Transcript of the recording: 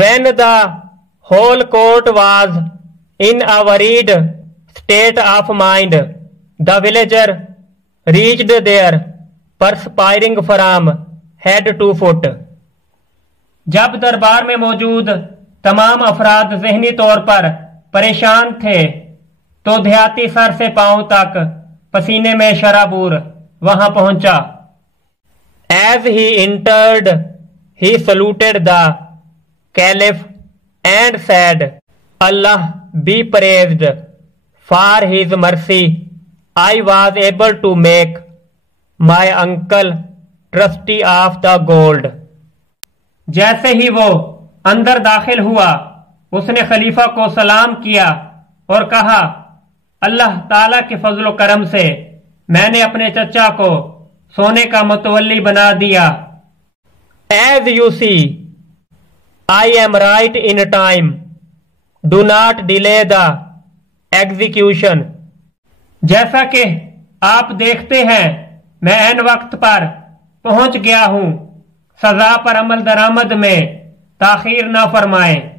When the whole court was in a worried state of mind, the villager reached there, perspiring from head to foot. जब दरबार में मौजूद तमाम अफराद ज़हनी तौर पर परेशान थे तो देहाती सर से पांव तक पसीने में शराबूर वहां पहुंचा। As he entered, he saluted the Caliph and said, Allah be praised for his mercy. I was able to make my uncle trustee of the gold. जैसे ही वो अंदर दाखिल हुआ उसने खलीफा को सलाम किया और कहा, अल्लाह ताला के फजलो करम से मैंने अपने चचा को सोने का मुतवल्ली बना दिया। As you see, I am right in time. Do not delay the execution. जैसा कि आप देखते हैं मैं ऐन वक्त पर पहुंच गया हूं, सजा पर अमल दरामद में ताखीर ना फरमाएं।